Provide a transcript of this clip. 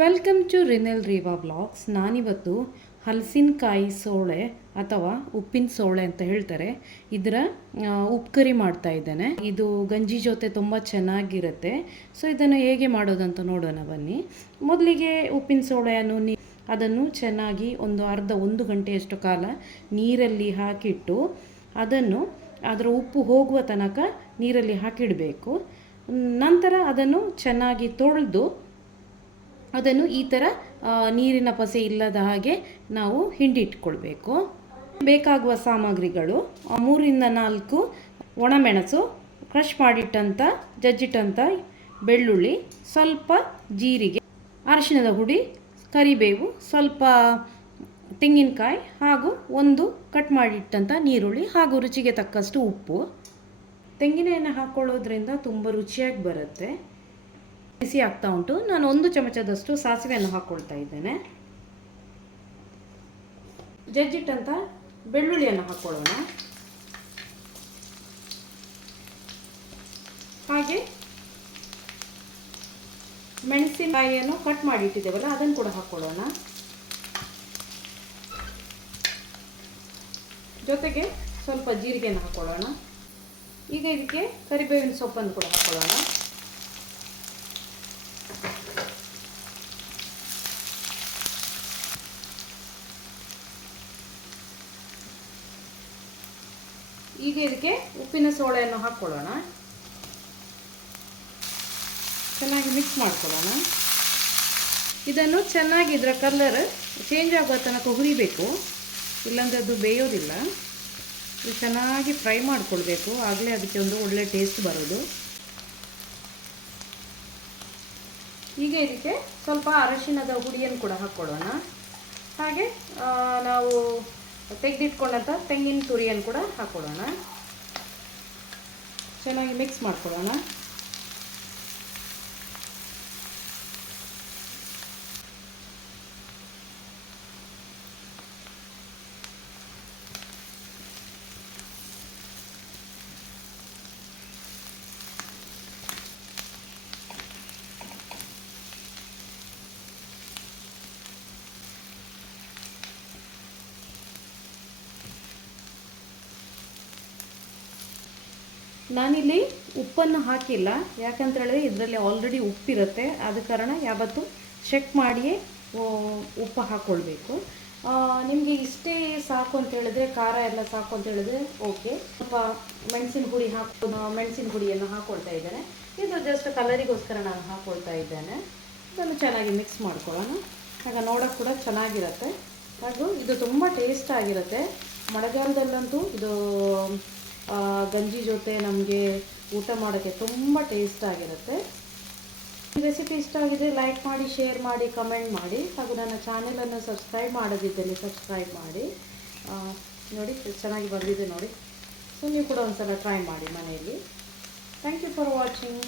Welcome to Rinel Reeva vlogs. ನಾನಿವತ್ತು ಹಲಸಿನಕಾಯಿ ಸೋಳೆ ಅಥವಾ ಉಪ್ಪಿನ ಸೋಳೆ ಅಂತ ಹೇಳ್ತಾರೆ, ಇದರ ಉಪ್ಪು ಕರಿ ಮಾಡ್ತಾ ಇದ್ದೇನೆ. ಇದು ಗಂಜಿ ಜೊತೆ ತುಂಬ ಚೆನ್ನಾಗಿರುತ್ತೆ. ಸೊ ಇದನ್ನು ಹೇಗೆ ಮಾಡೋದಂತ ನೋಡೋಣ ಬನ್ನಿ. ಮೊದಲಿಗೆ ಉಪ್ಪಿನ ಸೋಳೆಯನ್ನು ಅದನ್ನು ಚೆನ್ನಾಗಿ ಒಂದು ಗಂಟೆಯಷ್ಟು ಕಾಲ ನೀರಲ್ಲಿ ಹಾಕಿಟ್ಟು ಅದನ್ನು ಅದರ ಉಪ್ಪು ಹೋಗುವ ತನಕ ನೀರಲ್ಲಿ ಹಾಕಿಡಬೇಕು. ನಂತರ ಅದನ್ನು ಚೆನ್ನಾಗಿ ತೊಳೆದು ಅದನ್ನು ಈ ಥರ ನೀರಿನ ಪಸೆ ಇಲ್ಲದ ಹಾಗೆ ನಾವು ಹಿಂಡಿಟ್ಕೊಳ್ಬೇಕು. ಬೇಕಾಗುವ ಸಾಮಗ್ರಿಗಳು 3-4 ಒಣಮೆಣಸು, ಕ್ರಷ್ ಮಾಡಿಟ್ಟಂಥ ಜಜ್ಜಿಟ್ಟಂಥ ಬೆಳ್ಳುಳ್ಳಿ, ಸ್ವಲ್ಪ ಜೀರಿಗೆ, ಅರಿಶಿಣದ ಹುಡಿ, ಕರಿಬೇವು, ಸ್ವಲ್ಪ ತೆಂಗಿನಕಾಯಿ ಹಾಗೂ ಒಂದು ಕಟ್ ಮಾಡಿಟ್ಟಂಥ ನೀರುಳ್ಳಿ ಹಾಗೂ ರುಚಿಗೆ ತಕ್ಕಷ್ಟು ಉಪ್ಪು. ತೆಂಗಿನ ಎಣ್ಣೆ ಹಾಕ್ಕೊಳ್ಳೋದ್ರಿಂದ ತುಂಬ ರುಚಿಯಾಗಿ ಬರುತ್ತೆ. ಬಿಸಿ ಆಗ್ತಾ ಉಂಟು. ನಾನು 1 ಚಮಚದಷ್ಟು ಸಾಸಿವೆಯನ್ನು ಹಾಕ್ಕೊಳ್ತಾ ಇದ್ದೇನೆ. ಜಜ್ಜಿಟ್ಟಂಥ ಬೆಳ್ಳುಳ್ಳಿಯನ್ನು ಹಾಕ್ಕೊಳ್ಳೋಣ. ಹಾಗೆ ಮೆಣಸಿನಕಾಯಿಯನ್ನು ಕಟ್ ಮಾಡಿ ಇಟ್ಟಿದ್ದೇವಲ್ಲ ಅದನ್ನು ಕೂಡ ಹಾಕ್ಕೊಳ್ಳೋಣ. ಜೊತೆಗೆ ಸ್ವಲ್ಪ ಜೀರಿಗೆಯನ್ನು ಹಾಕ್ಕೊಳ್ಳೋಣ. ಈಗ ಇದಕ್ಕೆ ಕರಿಬೇವಿನ ಸೊಪ್ಪನ್ನು ಕೂಡ ಹಾಕ್ಕೊಳ್ಳೋಣ. ಈಗ ಇದಕ್ಕೆ ಉಪ್ಪಿನ ಸೋಳೆಯನ್ನು ಹಾಕ್ಕೊಳ್ಳೋಣ. ಚೆನ್ನಾಗಿ ಮಿಕ್ಸ್ ಮಾಡ್ಕೊಳ್ಳೋಣ. ಇದನ್ನು ಚೆನ್ನಾಗಿ ಇದರ ಕಲರ್ ಚೇಂಜ್ ಆಗೋ ತನಕ ಹುರಿಬೇಕು, ಇಲ್ಲಾಂದರೆ ಅದು ಬೇಯೋದಿಲ್ಲ. ಇದು ಚೆನ್ನಾಗಿ ಫ್ರೈ ಮಾಡ್ಕೊಳ್ಬೇಕು, ಆಗಲೇ ಅದಕ್ಕೆ ಒಂದು ಒಳ್ಳೆ ಟೇಸ್ಟ್ ಬರೋದು. ಈಗ ಇದಕ್ಕೆ ಸ್ವಲ್ಪ ಅರಿಶಿಣದ ಹುಡಿಯನ್ನು ಕೂಡ ಹಾಕ್ಕೊಳ್ಳೋಣ. ಹಾಗೆ ನಾವು ತೆಗೆದಿಟ್ಕೊಂಡಂಥ ತೆಂಗಿನ ತುರಿಯನ್ನು ಕೂಡ ಹಾಕ್ಕೊಳ್ಳೋಣ. ಚೆನ್ನಾಗಿ ಮಿಕ್ಸ್ ಮಾಡ್ಕೊಳ್ಳೋಣ. ನಾನಿಲ್ಲಿ ಉಪ್ಪನ್ನು ಹಾಕಿಲ್ಲ, ಯಾಕಂತ ಹೇಳಿದ್ರೆ ಇದರಲ್ಲಿ ಆಲ್ರೆಡಿ ಉಪ್ಪಿರುತ್ತೆ. ಆದ ಕಾರಣ ಯಾವತ್ತೂ ಚೆಕ್ ಮಾಡಿಯೇ ಉಪ್ಪು ಹಾಕ್ಕೊಳ್ಬೇಕು. ನಿಮಗೆ ಇಷ್ಟೇ ಸಾಕು ಅಂತ ಹೇಳಿದ್ರೆ, ಖಾರ ಎಲ್ಲ ಸಾಕು ಅಂತ ಹೇಳಿದ್ರೆ ಓಕೆ. ಸ್ವಲ್ಪ ಮೆಣಸಿನ ಹುಡಿಯನ್ನು ಹಾಕ್ಕೊಳ್ತಾ ಇದ್ದೇನೆ. ಇದು ಜಸ್ಟ್ ಕಲರಿಗೋಸ್ಕರ ನಾನು ಹಾಕ್ಕೊಳ್ತಾ ಇದ್ದೇನೆ. ಇದನ್ನು ಚೆನ್ನಾಗಿ ಮಿಕ್ಸ್ ಮಾಡ್ಕೊಳ್ಳೋಣ. ಆಗ ನೋಡೋಕ್ಕೆ ಕೂಡ ಚೆನ್ನಾಗಿರುತ್ತೆ ಹಾಗೂ ಇದು ತುಂಬ ಟೇಸ್ಟ್ ಆಗಿರುತ್ತೆ. ಮಳೆಗಾಲದಲ್ಲಂತೂ ಇದು ಗಂಜಿ ಜೊತೆ ನಮಗೆ ಊಟ ಮಾಡೋಕ್ಕೆ ತುಂಬ ಟೇಸ್ಟ್ ಆಗಿರುತ್ತೆ. ಈ ರೆಸಿಪಿ ಇಷ್ಟ ಆಗಿದೆ ಲೈಕ್ ಮಾಡಿ, ಶೇರ್ ಮಾಡಿ, ಕಮೆಂಟ್ ಮಾಡಿ ಹಾಗೂ ನನ್ನ ಚಾನೆಲನ್ನು ಸಬ್ಸ್ಕ್ರೈಬ್ ಮಾಡದಿದ್ದಲ್ಲಿ ಸಬ್ಸ್ಕ್ರೈಬ್ ಮಾಡಿ. ನೋಡಿ ಚೆನ್ನಾಗಿ ಬಂದಿದೆ ನೋಡಿ. ಸೊ ನೀವು ಕೂಡ ಒಂದ್ಸಲ ಟ್ರೈ ಮಾಡಿ ಮನೆಯಲ್ಲಿ. Thank you for watching.